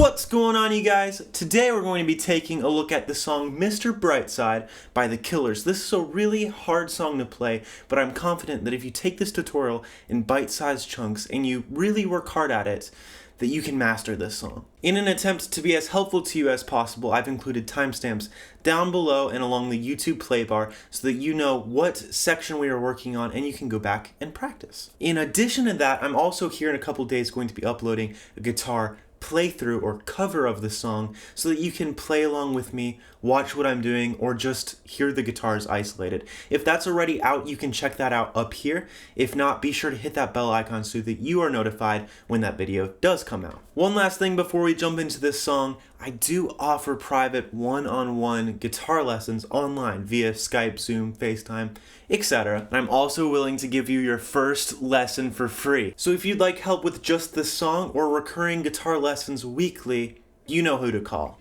What's going on, you guys? Today we're going to be taking a look at the song Mr. Brightside by The Killers. This is a really hard song to play, but I'm confident that if you take this tutorial in bite-sized chunks and you really work hard at it, that you can master this song. In an attempt to be as helpful to you as possible, I've included timestamps down below and along the YouTube play bar so that you know what section we are working on and you can go back and practice. In addition to that, I'm also here in a couple days going to be uploading a guitar playthrough or cover of the song so that you can play along with me, watch what I'm doing, or just hear the guitars isolated. If that's already out, you can check that out up here. If not, be sure to hit that bell icon so that you are notified when that video does come out. One last thing before we jump into this song, I do offer private one-on-one guitar lessons online via Skype, Zoom, FaceTime, etc. And I'm also willing to give you your first lesson for free. So if you'd like help with just this song or recurring guitar lessons weekly, you know who to call.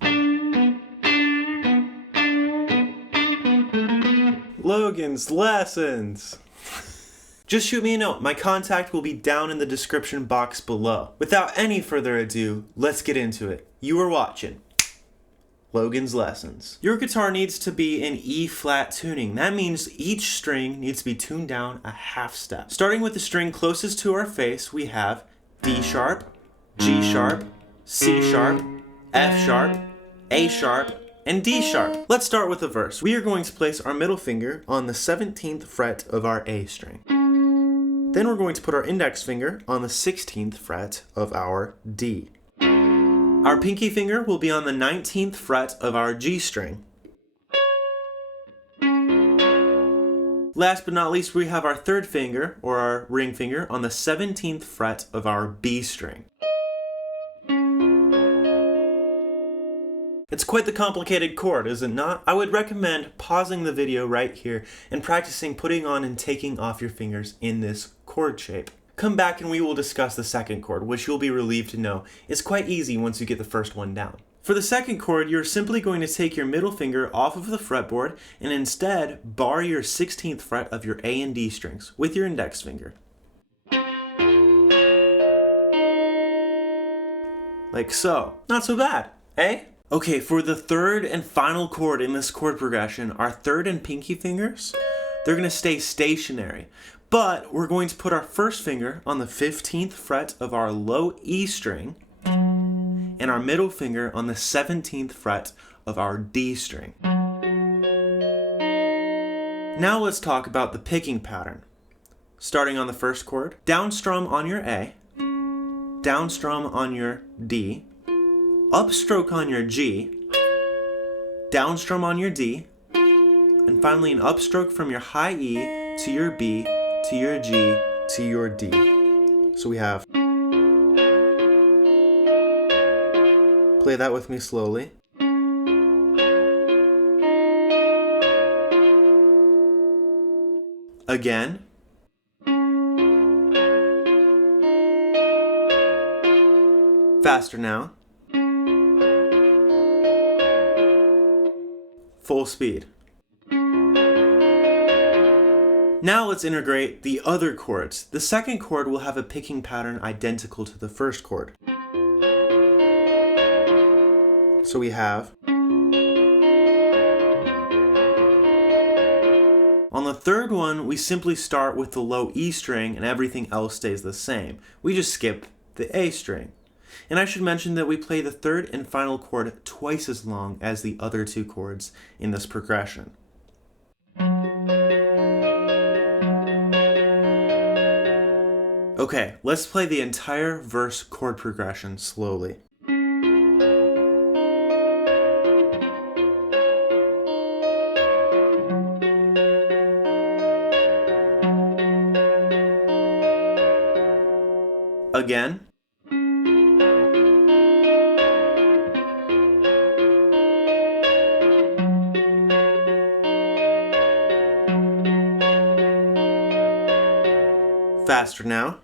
Logan's Lessons. Just shoot me a note. My contact will be down in the description box below. Without any further ado, let's get into it. You are watching Logan's Lessons. Your guitar needs to be in E-flat tuning. That means each string needs to be tuned down a half step. Starting with the string closest to our face, we have D sharp, G sharp, C sharp, F sharp, A sharp, and D sharp. Let's start with the verse. We are going to place our middle finger on the 17th fret of our A string. Then we're going to put our index finger on the 16th fret of our D. Our pinky finger will be on the 19th fret of our G string. Last but not least, we have our third finger, or our ring finger, on the 17th fret of our B string. It's quite the complicated chord, is it not? I would recommend pausing the video right here and practicing putting on and taking off your fingers in this chord shape. Come back and we will discuss the second chord, which you'll be relieved to know is quite easy once you get the first one down. For the second chord, you're simply going to take your middle finger off of the fretboard and instead bar your 16th fret of your A and D strings with your index finger. Like so. Not so bad, eh? Okay, for the third and final chord in this chord progression, our third and pinky fingers, they're going to stay stationary. But we're going to put our first finger on the 15th fret of our low E string and our middle finger on the 17th fret of our D string. Now let's talk about the picking pattern. Starting on the first chord, down strum on your A, down strum on your D, upstroke on your G, down strum on your D, and finally an upstroke from your high E to your B, to your G, to your D. So we have, play that with me slowly. Again. Faster now. Full speed. Now let's integrate the other chords. The second chord will have a picking pattern identical to the first chord. So we have, on the third one, we simply start with the low E string and everything else stays the same. We just skip the A string. And I should mention that we play the third and final chord twice as long as the other two chords in this progression. Okay, let's play the entire verse chord progression slowly. Again. Faster now.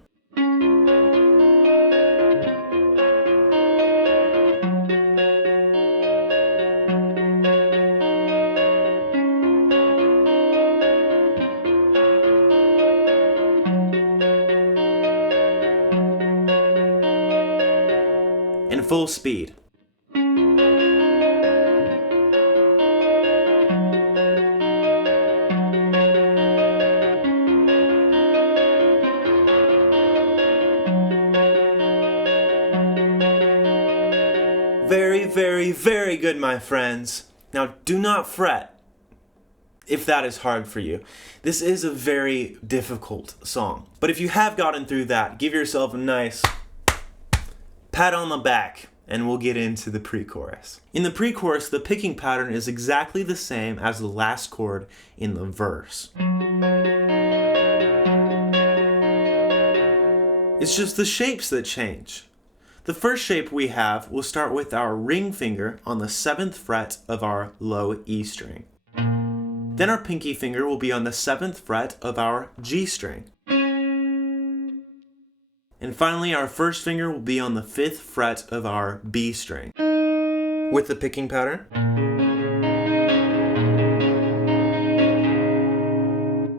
and full speed. Very, very, very good, my friends. Now, do not fret if that is hard for you. This is a very difficult song. But if you have gotten through that, give yourself a nice pat on the back, and we'll get into the pre-chorus. In the pre-chorus, the picking pattern is exactly the same as the last chord in the verse. It's just the shapes that change. The first shape we have will start with our ring finger on the 7th fret of our low E string. Then our pinky finger will be on the 7th fret of our G string. And finally, our first finger will be on the 5th fret of our B string. With the picking pattern.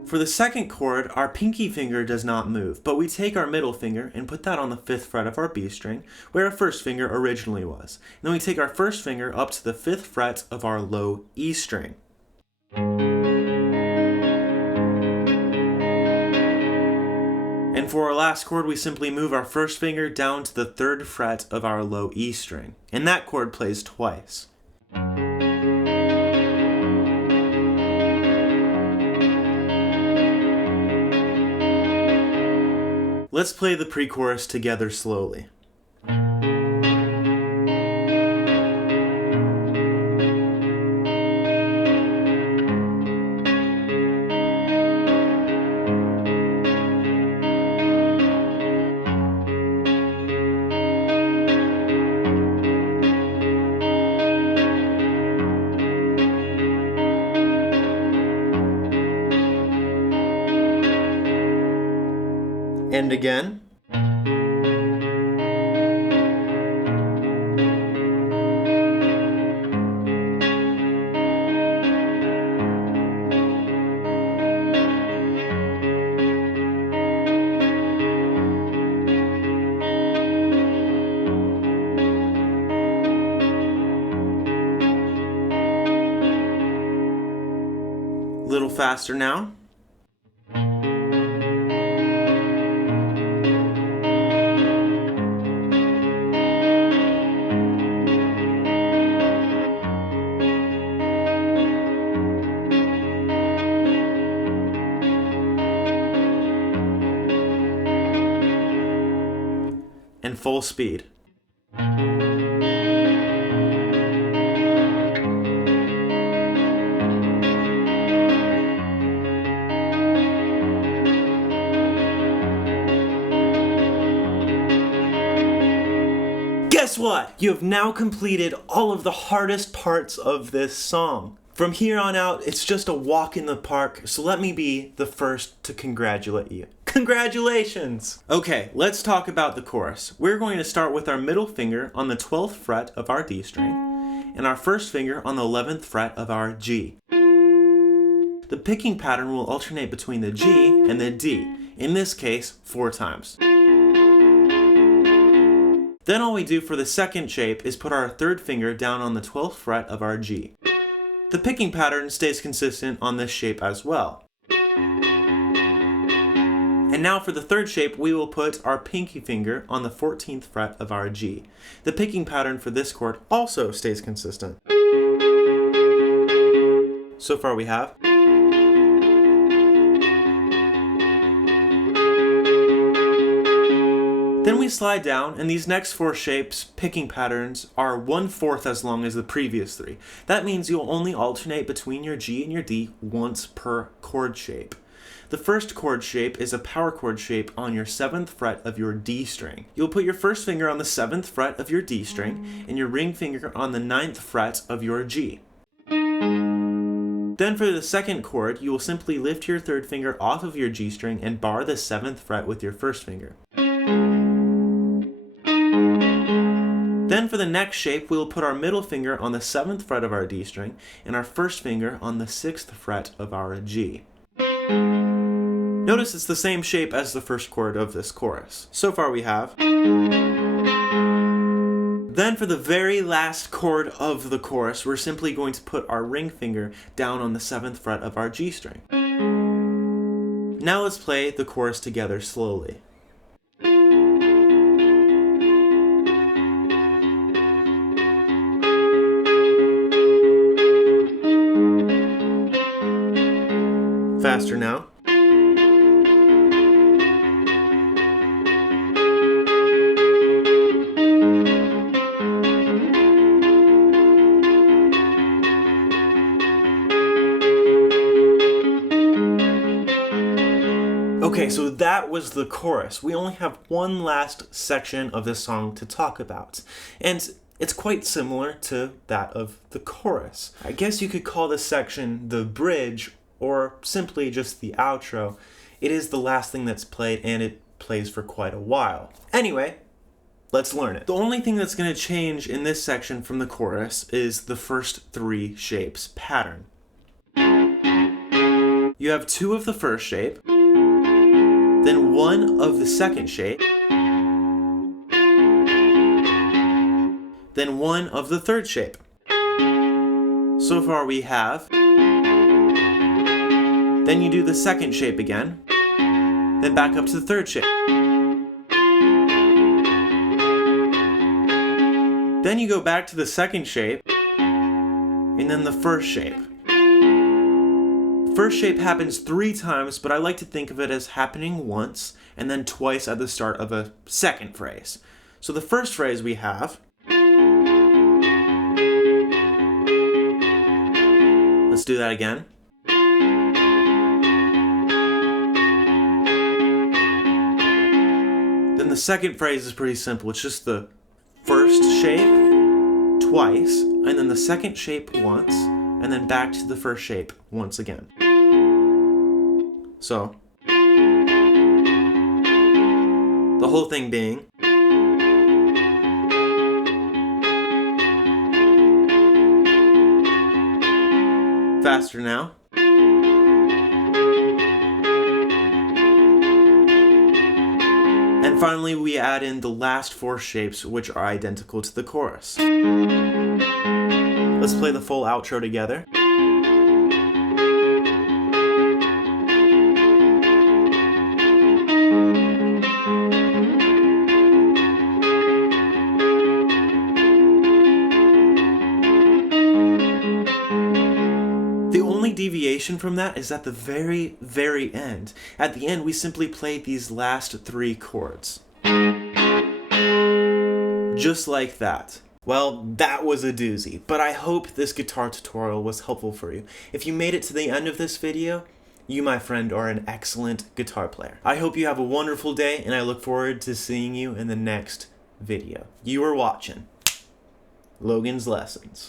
For the second chord, our pinky finger does not move, but we take our middle finger and put that on the 5th fret of our B string, where our first finger originally was. And then we take our first finger up to the 5th fret of our low E string. And for our last chord, we simply move our first finger down to the 3rd fret of our low E string. And that chord plays twice. Let's play the pre-chorus together slowly. And again. A little faster now. And full speed. Guess what? You have now completed all of the hardest parts of this song. From here on out, it's just a walk in the park, so let me be the first to congratulate you. Congratulations! Okay, let's talk about the chorus. We're going to start with our middle finger on the 12th fret of our D string, and our first finger on the 11th fret of our G. The picking pattern will alternate between the G and the D, in this case, 4 times. Then all we do for the second shape is put our third finger down on the 12th fret of our G. The picking pattern stays consistent on this shape as well. And now for the third shape, we will put our pinky finger on the 14th fret of our G. The picking pattern for this chord also stays consistent. So far we have. Then we slide down, and these next 4 shapes, picking patterns, are 1/4 as long as the previous 3. That means you'll only alternate between your G and your D once per chord shape. The first chord shape is a power chord shape on your 7th fret of your D string. You'll put your first finger on the 7th fret of your D string, and your ring finger on the 9th fret of your G. Then for the second chord, you will simply lift your third finger off of your G string and bar the 7th fret with your first finger. Then for the next shape, we will put our middle finger on the 7th fret of our D string and our first finger on the 6th fret of our G. Notice it's the same shape as the first chord of this chorus. So far we have. Then for the very last chord of the chorus, we're simply going to put our ring finger down on the 7th fret of our G string. Now let's play the chorus together slowly. Faster now. Okay, so that was the chorus. We only have one last section of this song to talk about, and it's quite similar to that of the chorus. I guess you could call this section the bridge, or simply just the outro. It is the last thing that's played, and it plays for quite a while. Anyway, let's learn it. The only thing that's going to change in this section from the chorus is the first three shapes pattern. You have two of the first shape, then one of the second shape, then one of the third shape. So far we have, then you do the second shape again, then back up to the third shape. Then you go back to the second shape, and then the first shape. First shape happens 3 times, but I like to think of it as happening once and then twice at the start of a second phrase. So the first phrase we have, let's do that again. Then the second phrase is pretty simple. It's just the first shape twice, and then the second shape once, and then back to the first shape once again. So, the whole thing being, faster now. And finally, we add in the last 4 shapes, which are identical to the chorus. Let's play the full outro together. The only deviation from that is at the very, very end. At the end, we simply play these last 3 chords. Just like that. Well, that was a doozy, but I hope this guitar tutorial was helpful for you. If you made it to the end of this video, you, my friend, are an excellent guitar player. I hope you have a wonderful day, and I look forward to seeing you in the next video. You are watching Logan's Lessons.